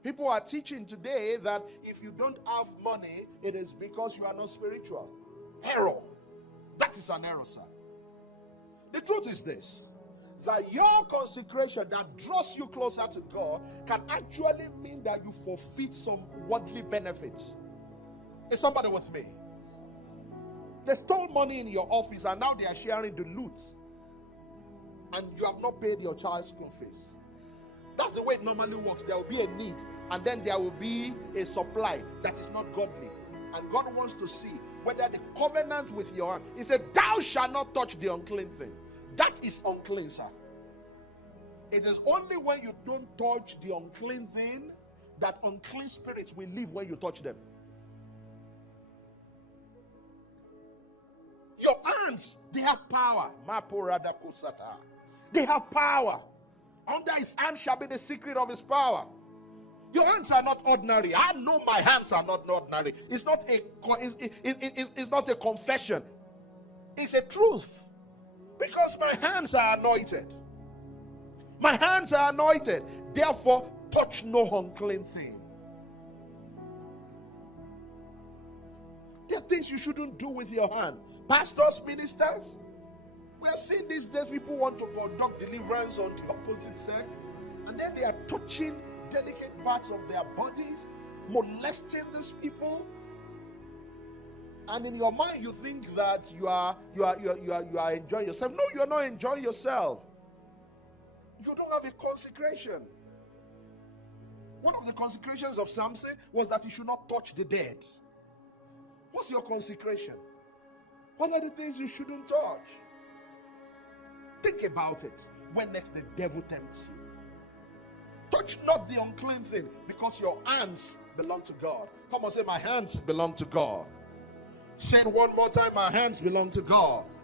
People are teaching today that if you don't have money, it is because you are not spiritual. Error. That is an error, sir. The truth is this, that your consecration that draws you closer to God can actually mean that you forfeit some worldly benefits. Is somebody with me? They stole money in your office and now they are sharing the loot. And you have not paid your child's school fees. That's the way it normally works. There will be a need and then there will be a supply that is not godly. And God wants to see whether the covenant with your hand. He said, thou shalt not touch the unclean thing. That is unclean, sir. It is only when you don't touch the unclean thing that unclean spirits will leave when you touch them. Your hands, they have power. They have power. Under his hand shall be the secret of his power. Your hands are not ordinary. I know my hands are not ordinary. It's not a confession. It's a truth. Because my hands are anointed. My hands are anointed. Therefore, touch no unclean thing. There are things you shouldn't do with your hand. Pastors, ministers, we are seeing these days people want to conduct deliverance on the opposite sex, and then they are touching delicate parts of their bodies, molesting these people. And in your mind, you think that you are enjoying yourself. No, you are not enjoying yourself. You don't have a consecration. One of the consecrations of Samson was that he should not touch the dead. What's your consecration? What are the things you shouldn't touch? Think about it when next the devil tempts you. Touch not the unclean thing, because your hands belong to God. Come on, say, my hands belong to God. Say it one more time, my hands belong to God.